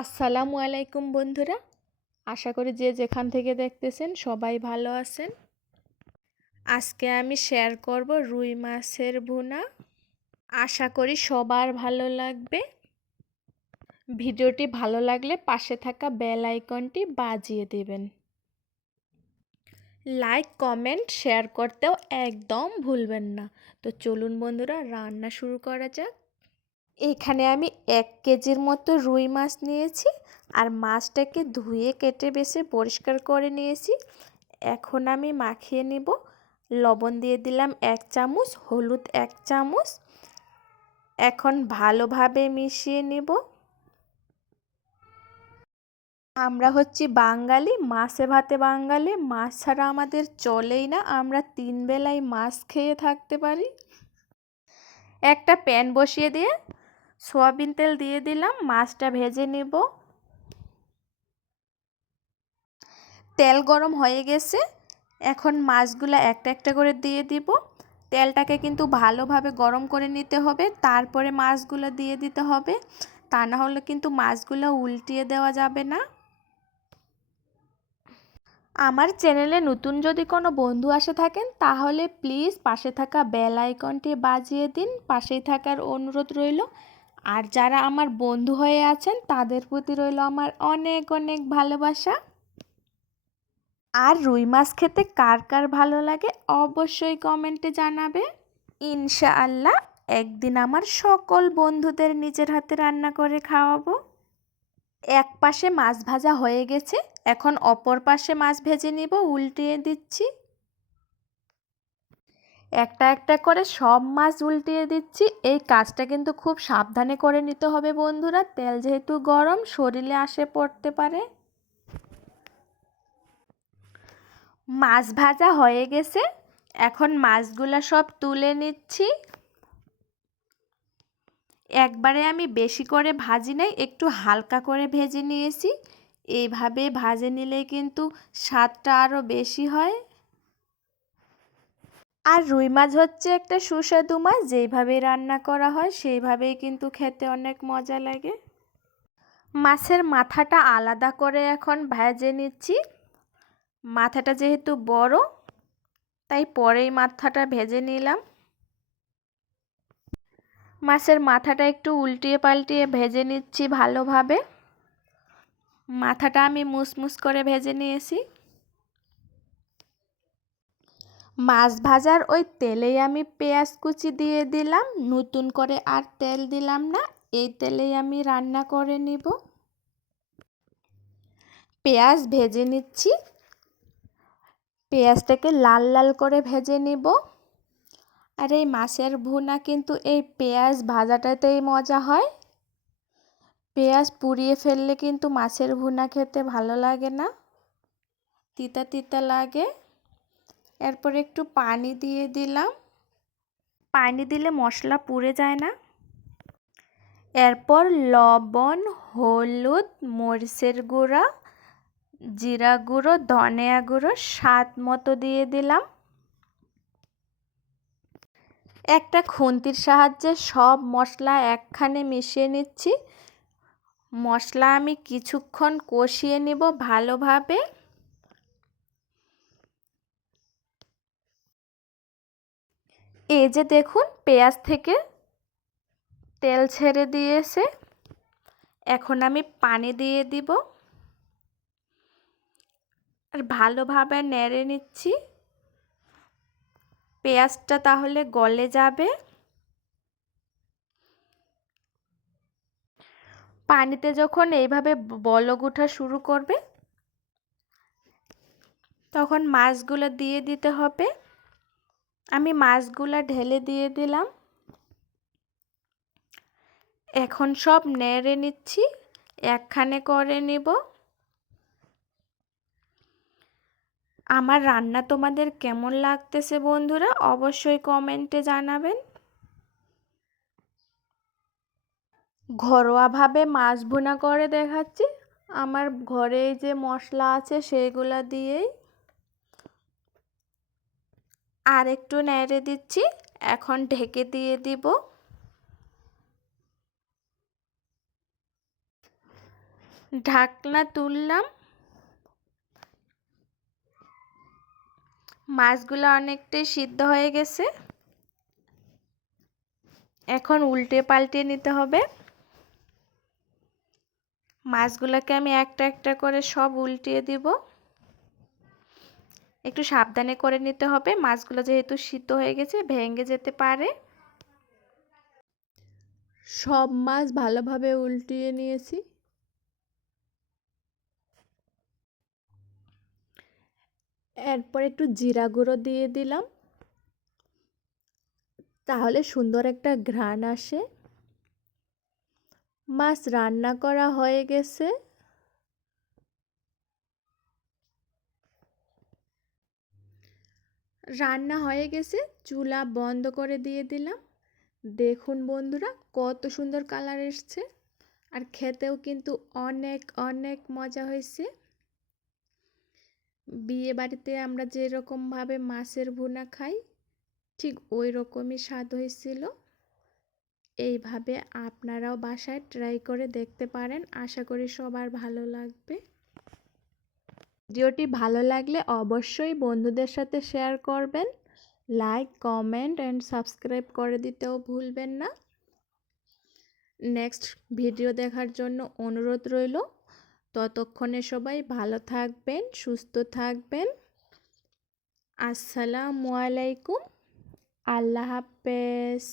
আসসালামু আলাইকুম বন্ধুরা। আশা করি যে যেখান থেকে দেখতেছেন সবাই ভালো আছেন। আজকে আমি শেয়ার করব রুই মাছের ভুনা। আশা করি সবার ভালো লাগবে। ভিডিওটি ভালো লাগলে পাশে থাকা বেল আইকনটি বাজিয়ে দেবেন। লাইক কমেন্ট শেয়ার করতেও একদম ভুলবেন না। তো চলুন বন্ধুরা, রান্না শুরু করা যাক। এখানে আমি এক কেজির মতো রুই মাছ নিয়েছি আর মাছটাকে ধুয়ে কেটে বেছে পরিষ্কার করে নিয়েছি। এখন আমি মাখিয়ে নিব। লবণ দিয়ে দিলাম এক চামচ, হলুদ এক চামচ। এখন ভালোভাবে মিশিয়ে নিব। আমরা হচ্ছি বাঙালি, মাছে ভাতে বাঙালি। মাছ ছাড়া আমাদের চলেই না। আমরা তিন বেলায় মাছ খেয়ে থাকতে পারি। একটা প্যান বসিয়ে দিয়ে সোয়াবিন তেল দিয়ে দিলাম, মাছটা ভেজে নিব। তেল গরম হয়ে গেছে, এখন মাছগুলো একটা একটা করে দিয়ে দিব। তেলটাকে কিন্তু ভালোভাবে গরম করে নিতে হবে, তারপরে মাছগুলো দিয়ে দিতে হবে। তা না হলে কিন্তু মাছগুলো উল্টিয়ে দেওয়া যাবে না। আমার চ্যানেলে নতুন যদি কোনো বন্ধু আসে থাকেন, তাহলে প্লিজ পাশে থাকা বেল আইকনটি বাজিয়ে দিন। পাশেই থাকার অনুরোধ রইল। আর যারা আমার বন্ধু হয়ে আছেন, তাদের প্রতি রইল আমার অনেক অনেক ভালোবাসা। আর রুই মাছ খেতে কার কার ভালো লাগে অবশ্যই কমেন্টে জানাবে। ইনশাআল্লাহ একদিন আমার সকল বন্ধুদের নিজের হাতে রান্না করে খাওয়াবো। এক পাশে মাছ ভাজা হয়ে গেছে, এখন অপর পাশে মাছ ভেজে নিব, উল্টিয়ে দিচ্ছি। একটা একটা করে সব মাছ উল্টিয়ে দিচ্ছি। এই কাজটা কিন্তু খুব সাবধানে করে নিতে হবে বন্ধুরা। তেল যেহেতু গরম, শরীরে আসে পড়তে পারে। মাছ ভাজা হয়ে গেছে। এখন মাছগুলা সব তুলে নিচ্ছি। একবারে আমি বেশি করে ভাজি নাই, একটু হালকা করে ভেজে নিয়েছি। এইভাবে ভাজে নিলে কিন্তু স্বাদটা আরও বেশি হয়। আর রুই মাছ হচ্ছে একটা সুস্বাদু মাছ যেইভাবে রান্না করা হয় সেইভাবেই কিন্তু খেতে অনেক মজা লাগে। মাছের মাথাটা আলাদা করে এখন ভেজে নিচ্ছি। মাথাটা যেহেতু বড়, তাই পরেই মাথাটা ভেজে নিলাম। মাছের মাথাটা একটু উল্টিয়ে পাল্টিয়ে ভেজে নিচ্ছি ভালোভাবে। মাথাটা আমি মুসমুস করে ভেজে নিয়েছি। মাছ ভাজার ওই তেলেই আমি পেঁয়াজ কুচি দিয়ে দিলাম, নতুন করে আর তেল দিলাম না, এই তেলেই আমি রান্না করে নিব। পেঁয়াজ ভেজে নিচ্ছি। পেঁয়াজটাকে লাল লাল করে ভেজে নিব। আর এই মাছের ভুনা কিন্তু এই পেঁয়াজ ভাজাটাতেই মজা হয়। পেঁয়াজ পুড়িয়ে ফেললে কিন্তু মাছের ভুনা খেতে ভালো লাগে না। তিতা তিতা লাগে। এরপর একটু পানি দিয়ে দিলাম। পানি দিলে মশলা পুড়ে যায় না। এরপর লবণ হলুদ মরিচের গুঁড়া জিরা গুঁড়ো ধনিয়া গুঁড়ো স্বাদ মতো দিয়ে দিলাম। একটা খুন্তির সাহায্যে সব মশলা একখানে মিশিয়ে নিচ্ছি। মশলা আমি কিছুক্ষণ কষিয়ে নেব ভালোভাবে। এই যে দেখুন, পেঁয়াজ থেকে তেল ছেড়ে দিয়েছে। এখন আমি পানি দিয়ে দিব। আর ভালোভাবে নেড়ে নিচ্ছি। পেঁয়াজটা তাহলে গলে যাবে। পানিতে যখন এইভাবে বলক ওঠা শুরু করবে, তখন মাছগুলো দিয়ে দিতে হবে। আমি মাছগুলো ঢেলে দিয়ে দিলাম। এখন সব নেড়ে নিচ্ছি, একখানে করে নেব। আমার রান্না তোমাদের কেমন লাগতেছে বন্ধুরা, অবশ্যই কমেন্টে জানাবেন। ঘরোয়াভাবে মাছ ভুনা করে দেখাচ্ছি। আমার ঘরে যে মশলা আছে সেইগুলা দিয়েই আর একটু নেড়ে দিচ্ছি। এখন ঢেকে দিয়ে দিব। ঢাকনা তুললাম। মাছগুলো অনেকটাই সিদ্ধ হয়ে গেছে। এখন উল্টে পাল্টে নিতে হবে। মাছগুলোকে আমি একটা একটা করে সব উল্টিয়ে দিব। একটু সাবধানে করে নিতে হবে। মাছগুলো যেহেতু সিদ্ধ হয়ে গেছে, ভেঙে যেতে পারে। সব মাছ ভালোভাবে উল্টিয়ে নিয়েছি। এরপর একটু জিরা গুঁড়ো দিয়ে দিলাম। তাহলে সুন্দর একটা ঘ্রাণ আসে। মাছ রান্না করা হয়ে গেছে। রান্না হয়ে গেছে, চুলা বন্ধ করে দিয়ে দিলাম। দেখুন বন্ধুরা, কত সুন্দর কালার এসছে। আর খেতেও কিন্তু অনেক অনেক মজা হয়েছে। বিয়ে বাড়িতে আমরা যেরকমভাবে মাছের ভুনা খাই, ঠিক ওই রকমই স্বাদ হয়েছিল। এইভাবে আপনারাও বাসায় ট্রাই করে দেখতে পারেন। আশা করি সবার ভালো লাগবে। ভিডিওটি ভালো লাগলে অবশ্যই বন্ধুদের সাথে শেয়ার করবেন। লাইক, কমেন্ট অ্যান্ড সাবস্ক্রাইব করে দিতেও ভুলবেন না। নেক্সট ভিডিও দেখার জন্য অনুরোধ রইল। ততক্ষণে সবাই ভালো থাকবেন, সুস্থ থাকবেন। আসসালামু আলাইকুম। আল্লাহ হাফেজ।